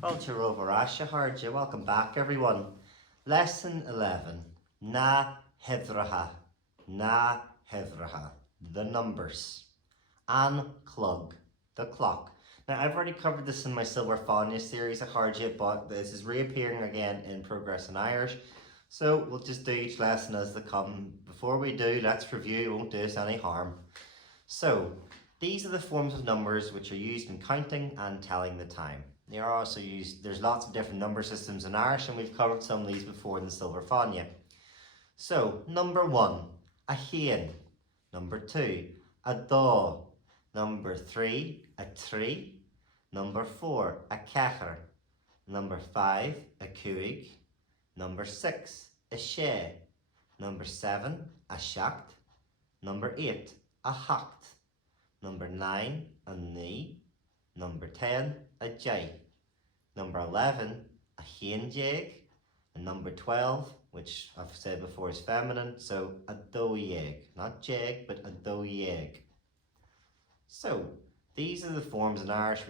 Culture over Asha Harja. Welcome back, everyone. Lesson 11. Na Hevraha. Na Hevraha. The numbers. An Clog. The clock. Now, I've already covered this in my Silver Fania series of Harja, but this is reappearing again in Progress in Irish. So we'll just do each lesson as they come. Before we do, let's review. It won't do us any harm. So, these are the forms of numbers which are used in counting and telling the time. They are also used, there's lots of different number systems in Irish, and we've covered some of these before in the Silver Fania. So, number 1, a hen. Number 2, a daw. Number 3, a tree. Number 4, a ceathair. Number 5, a cuaig. Number 6, a sé. Number 7, a seacht. Number 8, a hacht. Number 9, a ní. Number 10, a jay. Number 11, a héanjeg. And number 12, which I've said before is feminine, so a dóieg. Not jeg, but a dóieg. So, these are the forms in Irish,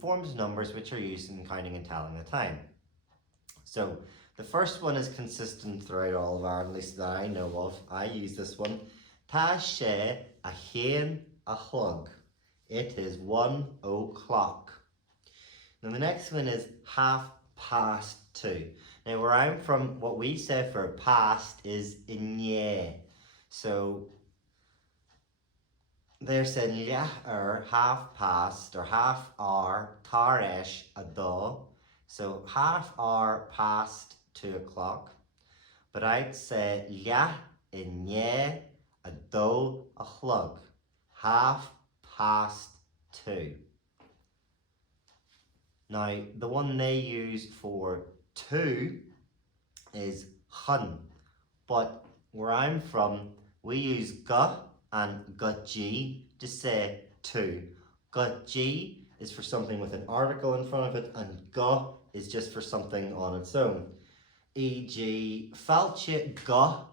forms of numbers which are used in counting and telling the time. So, the first one is consistent throughout all of Ireland, at least that I know of. I use this one. Tá sé a chéan a chlog. It is 1 o'clock. Now the next one is 2:30. Now where I'm from, what we say for past is inye. So they're saying yeah or half past or half hour taresh a do. So half hour past 2 o'clock. But I'd say yeah inye a do a chlog. Half past 2. Now, the one they use for 2 is hun, but where I'm from, we use ga and g to say 2. G is for something with an article in front of it, and ga is just for something on its own. E.g., Fáilte ga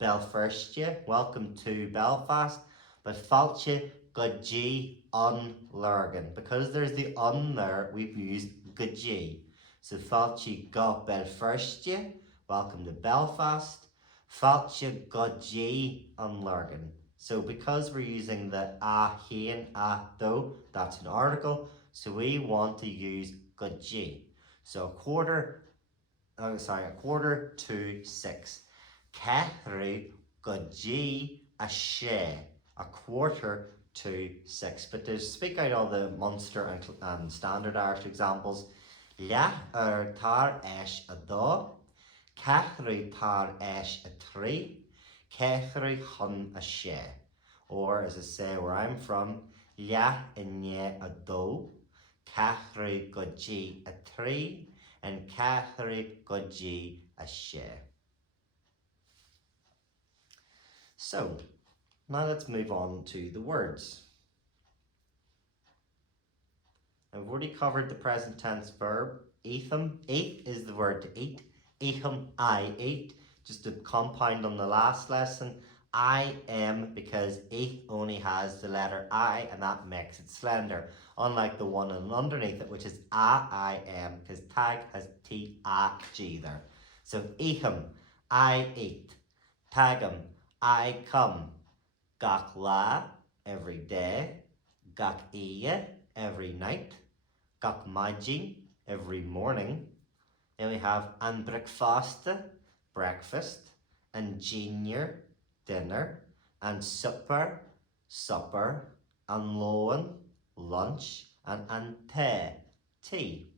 Belfirste, welcome to Belfast, but Fáilte G on Lurgan. Because there's the on there, we've used G. So Fáilte go Belfirste, welcome to Belfast. Fáilte G on Lurgan. So because we're using the a hen, a do, that's an article. So we want to use G. So a quarter to 6. Ceathrú G a sé. A quarter to 6. But to speak out all the Munster and Standard Irish examples, leath tar esh a dó, ceathrú tar esh a trí, ceathrú chun a sé. Or as I say where I'm from, leath inne a dó, ceathrú G a trí, and ceathrú G a sé. So, now let's move on to the words. I've already covered the present tense verb, eatham. Eat is the word to eat. Eatham, I ate. Just a compound on the last lesson. I am, because eat only has the letter I, and that makes it slender. Unlike the one underneath it, which is I am, because tag has T-A-G there. So eatham, I eat. Tagam, I come. Gach la, every day. Gach ie, every night. Gach maidin, every morning. Then we have an breakfast, breakfast. And junior, dinner. And supper, supper. And loan, lunch. And an tea.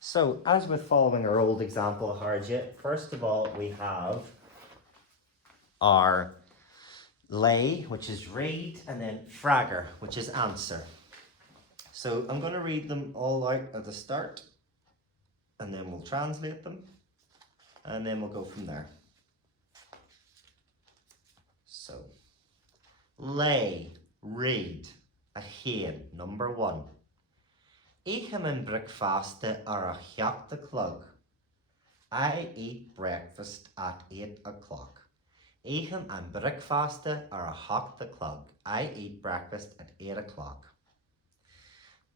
So, as with following our old example, Harja, first of all we have our lay, which is read, and then fragger, which is answer. So I'm going to read them all out at the start, and then we'll translate them, and then we'll go from there. So, lay, read, a hen, number 1. Ich am in breakfast ar a cheacht o'clock. I eat breakfast at 8 o'clock. Ich am in breakfast ar a cheacht o'clock. I eat breakfast at 8 o'clock.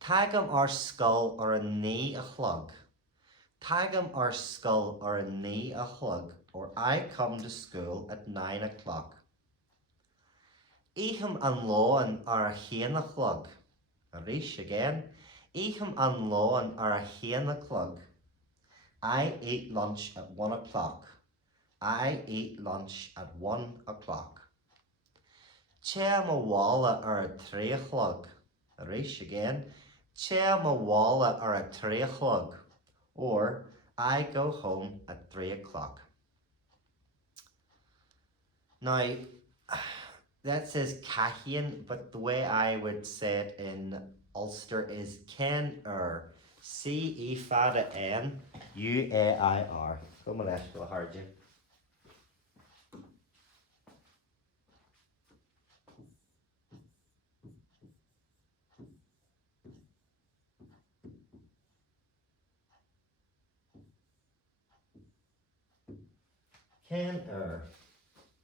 Tagam ar skull or a knee a chlog. Tagam ar skull or a knee a chlog, or I come to school at 9 o'clock. Iham an loan ar a hien a chlog. Arish again. Iham an loan ar a hien a chlog. I eat lunch at 1 o'clock. I eat lunch at 1 o'clock. Che ma walla ar a 3 o'clock. Arish again. Che ma walla ar a 3 o'clock. Or I go home at 3 o'clock. Now, that says Cahian, but the way I would say it in Ulster is Ken Ur. C-E-F-A-N-U-A-I-R. Come on, Ash, go hard you. Ken Ur.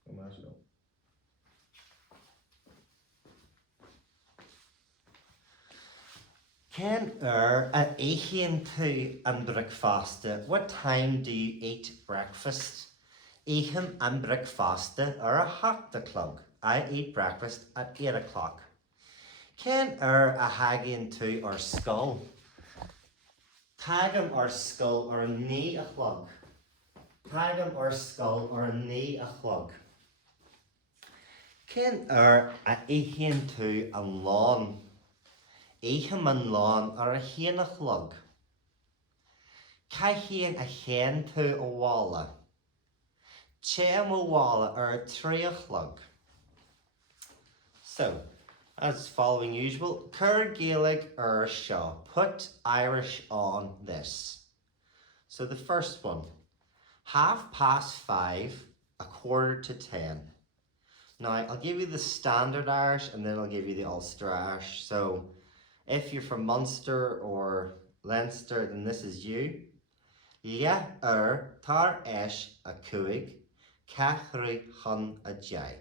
Come on, Ash, go. Ken at 2 and breakfast. What time do you eat breakfast? Ehim and breakfast are a half the clock. I eat breakfast at 8 o'clock. Ken a haggin to our skull. Tagum our skull or a knee a clog. Tagum our skull or a knee a clog. Ken a ehin to a lawn. Ehim and lawn or a hen a clog. Cahian a hen to a walla. Chem a walla or a tree a clog. So, as following usual, Cur Gaelic Shaw. Put Irish on this. So the first one, 5:30, 9:45. Now I'll give you the standard Irish and then I'll give you the Ulster Irish. So if you're from Munster or Leinster, then this is you. Lia tar esh a cuig, cachri hun a jay.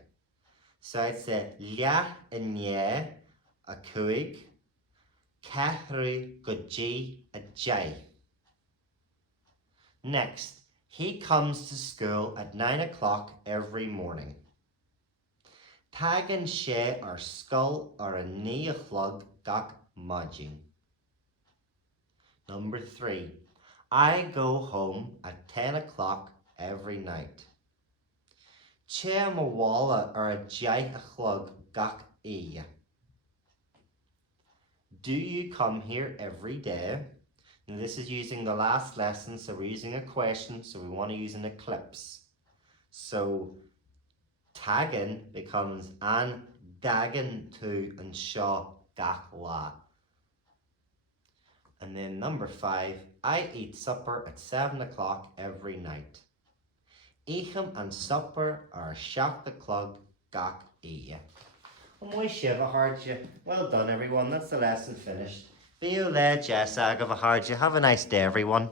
So I'd say lia in ye a cuig, cachri goji a jay. Next, he comes to school at 9 o'clock every morning. Tagan she ar skull or a knee a flug gak majin. Number 3. I go home at 10 o'clock every night. Che mawala or a jai a chlug gak e. Do you come here every day? Now this is using the last lesson, so we're using a question, so we want to use an eclipse. So taggin becomes an daggin to and shaw gak la. And then number 5, I eat supper at 7 o'clock every night. Eacham and supper are shak the clog gak e. Moy shiva hardja. Well done everyone, that's the lesson finished. Be le Jess ag of a hardja. Have a nice day everyone.